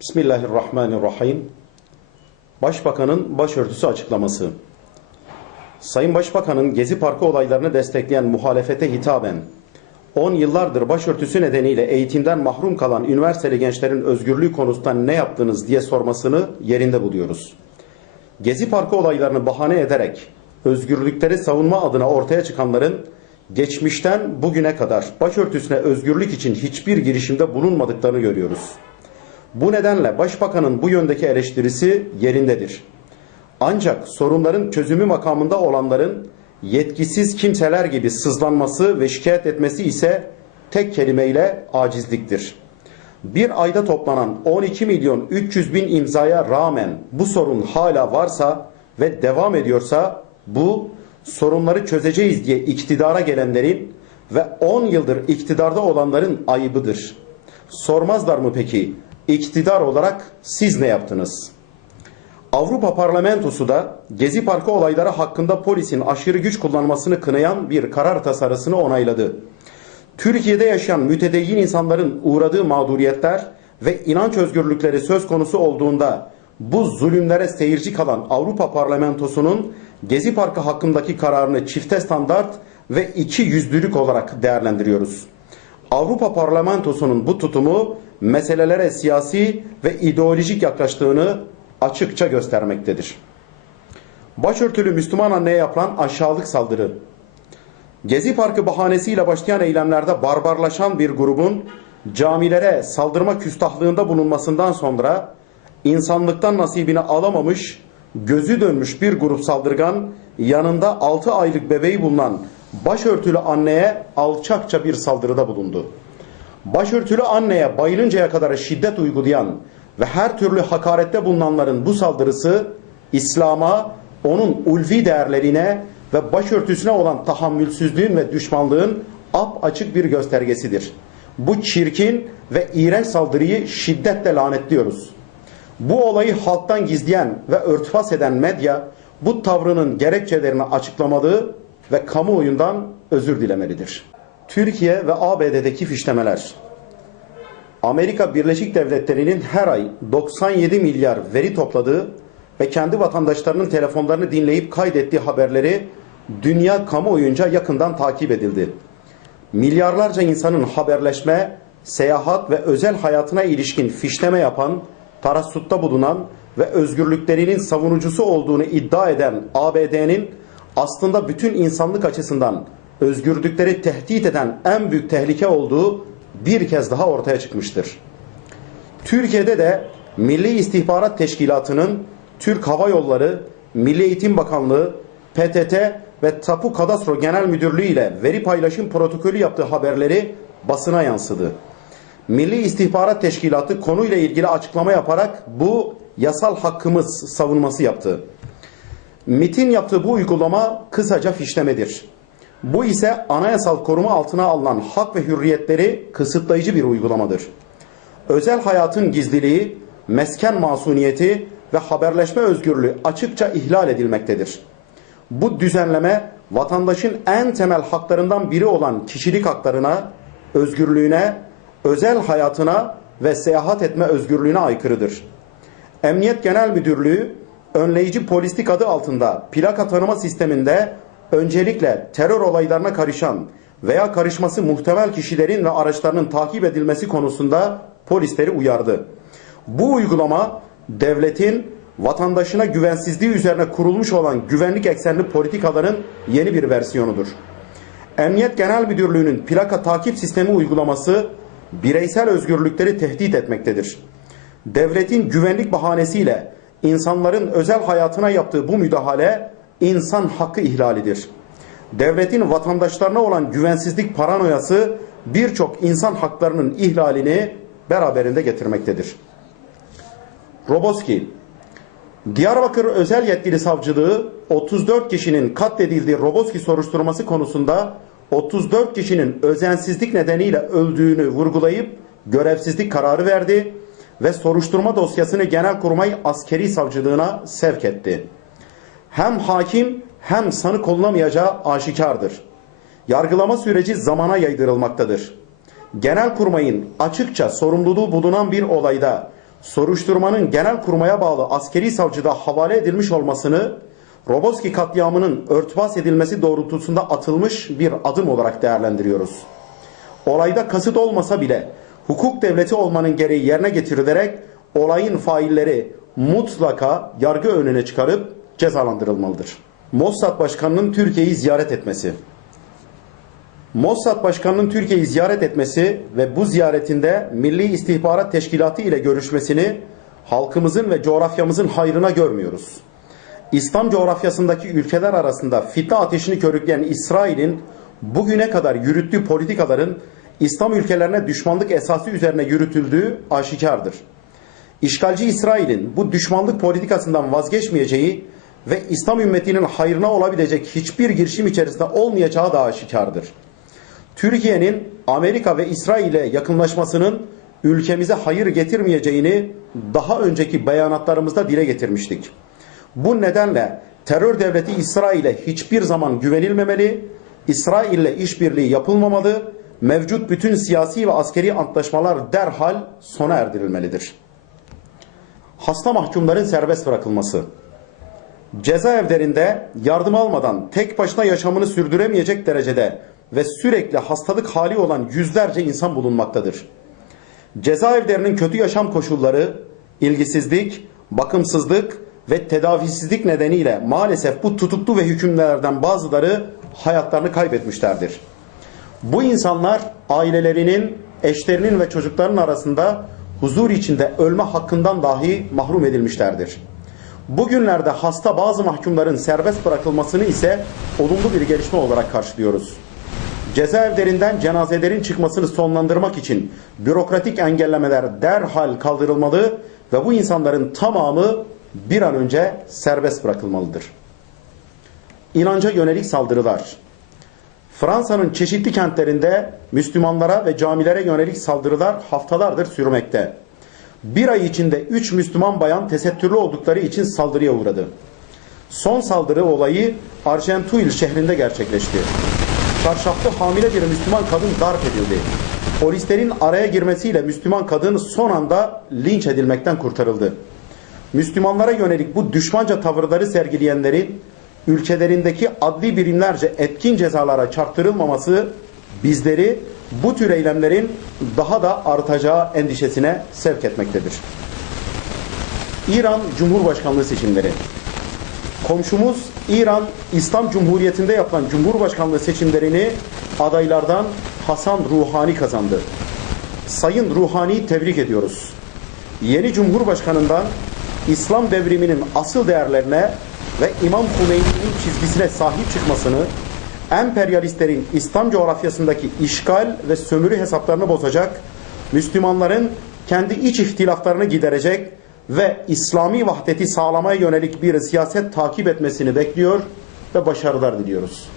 Bismillahirrahmanirrahim. Başbakanın başörtüsü açıklaması. Sayın Başbakanın Gezi Parkı olaylarını destekleyen muhalefete hitaben 10 yıllardır başörtüsü nedeniyle eğitimden mahrum kalan üniversiteli gençlerin özgürlüğü konusunda ne yaptınız diye sormasını yerinde buluyoruz. Gezi Parkı olaylarını bahane ederek özgürlükleri savunma adına ortaya çıkanların geçmişten bugüne kadar başörtüsüne özgürlük için hiçbir girişimde bulunmadıklarını görüyoruz. Bu nedenle Başbakanın bu yöndeki eleştirisi yerindedir. Ancak sorunların çözümü makamında olanların yetkisiz kimseler gibi sızlanması ve şikayet etmesi ise tek kelimeyle acizliktir. Bir ayda toplanan 12 milyon 300 bin imzaya rağmen bu sorun hala varsa ve devam ediyorsa bu sorunları çözeceğiz diye iktidara gelenlerin ve 10 yıldır iktidarda olanların ayıbıdır. Sormazlar mı peki iktidar olarak siz ne yaptınız? Avrupa Parlamentosu da Gezi Parkı olayları hakkında polisin aşırı güç kullanmasını kınayan bir karar tasarısını onayladı. Türkiye'de yaşayan mütedeyyin insanların uğradığı mağduriyetler ve inanç özgürlükleri söz konusu olduğunda bu zulümlere seyirci kalan Avrupa Parlamentosu'nun Gezi Parkı hakkındaki kararını çifte standart ve iki yüzlülük olarak değerlendiriyoruz. Avrupa Parlamentosu'nun bu tutumu meselelere siyasi ve ideolojik yaklaştığını açıkça göstermektedir. Başörtülü Müslüman anneye yapılan aşağılık saldırı. Gezi Parkı bahanesiyle başlayan eylemlerde barbarlaşan bir grubun camilere saldırma küstahlığında bulunmasından sonra insanlıktan nasibini alamamış, gözü dönmüş bir grup saldırgan yanında 6 aylık bebeği bulunan başörtülü anneye alçakça bir saldırıda bulundu. Başörtülü anneye bayılıncaya kadar şiddet uygulayan ve her türlü hakarette bulunanların bu saldırısı İslam'a, onun ulvi değerlerine ve başörtüsüne olan tahammülsüzlüğün ve düşmanlığın ap açık bir göstergesidir. Bu çirkin ve iğrenç saldırıyı şiddetle lanetliyoruz. Bu olayı halktan gizleyen ve örtbas eden medya bu tavrının gerekçelerini açıklamalı ve kamuoyundan özür dilemelidir. Türkiye ve ABD'deki fişlemeler Amerika Birleşik Devletleri'nin her ay 97 milyar veri topladığı ve kendi vatandaşlarının telefonlarını dinleyip kaydettiği haberleri dünya kamuoyunca yakından takip edildi. Milyarlarca insanın haberleşme, seyahat ve özel hayatına ilişkin fişleme yapan, tarassutta bulunan ve özgürlüklerinin savunucusu olduğunu iddia eden ABD'nin aslında bütün insanlık açısından özgürlükleri tehdit eden en büyük tehlike olduğu bir kez daha ortaya çıkmıştır. Türkiye'de de Milli İstihbarat Teşkilatı'nın Türk Hava Yolları, Milli Eğitim Bakanlığı, PTT ve Tapu Kadastro Genel Müdürlüğü ile veri paylaşım protokolü yaptığı haberleri basına yansıdı. Milli İstihbarat Teşkilatı konuyla ilgili açıklama yaparak bu yasal hakkımız savunması yaptı. MIT'in yaptığı bu uygulama kısaca fişlemedir. Bu ise anayasal koruma altına alınan hak ve hürriyetleri kısıtlayıcı bir uygulamadır. Özel hayatın gizliliği, mesken masuniyeti ve haberleşme özgürlüğü açıkça ihlal edilmektedir. Bu düzenleme vatandaşın en temel haklarından biri olan kişilik haklarına, özgürlüğüne, özel hayatına ve seyahat etme özgürlüğüne aykırıdır. Emniyet Genel Müdürlüğü önleyici polislik adı altında plaka tanıma sisteminde öncelikle terör olaylarına karışan veya karışması muhtemel kişilerin ve araçlarının takip edilmesi konusunda polisleri uyardı. Bu uygulama devletin vatandaşına güvensizliği üzerine kurulmuş olan güvenlik eksenli politikaların yeni bir versiyonudur. Emniyet Genel Müdürlüğü'nün plaka takip sistemi uygulaması bireysel özgürlükleri tehdit etmektedir. Devletin güvenlik bahanesiyle insanların özel hayatına yaptığı bu müdahale insan hakkı ihlalidir. Devletin vatandaşlarına olan güvensizlik paranoyası birçok insan haklarının ihlalini beraberinde getirmektedir. Roboski Diyarbakır Özel Yetkili Savcılığı 34 kişinin katledildiği Roboski soruşturması konusunda 34 kişinin özensizlik nedeniyle öldüğünü vurgulayıp görevsizlik kararı verdi ve soruşturma dosyasını Genelkurmay Askeri Savcılığına sevk etti. Hem hakim hem sanık olunamayacağı aşikardır. Yargılama süreci zamana yaydırılmaktadır. Genelkurmay'ın açıkça sorumluluğu bulunan bir olayda soruşturmanın genel kurmaya bağlı askeri savcıda havale edilmiş olmasını Roboski katliamının örtbas edilmesi doğrultusunda atılmış bir adım olarak değerlendiriyoruz. Olayda kasıt olmasa bile hukuk devleti olmanın gereği yerine getirilerek olayın failleri mutlaka yargı önüne çıkarıp cezalandırılmalıdır. Mossad Başkanı'nın Türkiye'yi ziyaret etmesi. Mossad Başkanı'nın Türkiye'yi ziyaret etmesi ve bu ziyaretinde Milli İstihbarat Teşkilatı ile görüşmesini halkımızın ve coğrafyamızın hayrına görmüyoruz. İslam coğrafyasındaki ülkeler arasında fitne ateşini körükleyen İsrail'in bugüne kadar yürüttüğü politikaların İslam ülkelerine düşmanlık esası üzerine yürütüldüğü aşikardır. İşgalci İsrail'in bu düşmanlık politikasından vazgeçmeyeceği ve İslam ümmetinin hayrına olabilecek hiçbir girişim içerisinde olmayacağı da aşikardır. Türkiye'nin Amerika ve İsrail'e yakınlaşmasının ülkemize hayır getirmeyeceğini daha önceki beyanatlarımızda dile getirmiştik. Bu nedenle terör devleti İsrail'e hiçbir zaman güvenilmemeli, İsrail'le işbirliği yapılmamalı, mevcut bütün siyasi ve askeri antlaşmalar derhal sona erdirilmelidir. Hasta mahkumların serbest bırakılması. Cezaevlerinde yardım almadan tek başına yaşamını sürdüremeyecek derecede ve sürekli hastalık hali olan yüzlerce insan bulunmaktadır. Cezaevlerinin kötü yaşam koşulları, ilgisizlik, bakımsızlık ve tedavisizlik nedeniyle maalesef bu tutuklu ve hükümlerden bazıları hayatlarını kaybetmişlerdir. Bu insanlar ailelerinin, eşlerinin ve çocukların arasında huzur içinde ölme hakkından dahi mahrum edilmişlerdir. Bugünlerde hasta bazı mahkumların serbest bırakılmasını ise olumlu bir gelişme olarak karşılıyoruz. Cezaevlerinden cenazelerin çıkmasını sonlandırmak için bürokratik engellemeler derhal kaldırılmalı ve bu insanların tamamı bir an önce serbest bırakılmalıdır. İnanca yönelik saldırılar. Fransa'nın çeşitli kentlerinde Müslümanlara ve camilere yönelik saldırılar haftalardır sürmekte. Bir ay içinde 3 Müslüman bayan tesettürlü oldukları için saldırıya uğradı. Son saldırı olayı Argenteuil şehrinde gerçekleşti. Çarşaflı hamile bir Müslüman kadın darp edildi. Polislerin araya girmesiyle Müslüman kadın son anda linç edilmekten kurtarıldı. Müslümanlara yönelik bu düşmanca tavırları sergileyenlerin ülkelerindeki adli birimlerce etkin cezalara çarptırılmaması bizleri bu tür eylemlerin daha da artacağı endişesine sevk etmektedir. İran Cumhurbaşkanlığı seçimleri Komşumuz İran İslam Cumhuriyeti'nde yapılan Cumhurbaşkanlığı seçimlerini adaylardan Hasan Ruhani kazandı. Sayın Ruhani tebrik ediyoruz. Yeni Cumhurbaşkanından İslam devriminin asıl değerlerine ve İmam Hümeyni'nin çizgisine sahip çıkmasını, emperyalistlerin İslam coğrafyasındaki işgal ve sömürü hesaplarını bozacak, Müslümanların kendi iç ihtilaflarını giderecek ve İslami vahdeti sağlamaya yönelik bir siyaset takip etmesini bekliyor ve başarılar diliyoruz.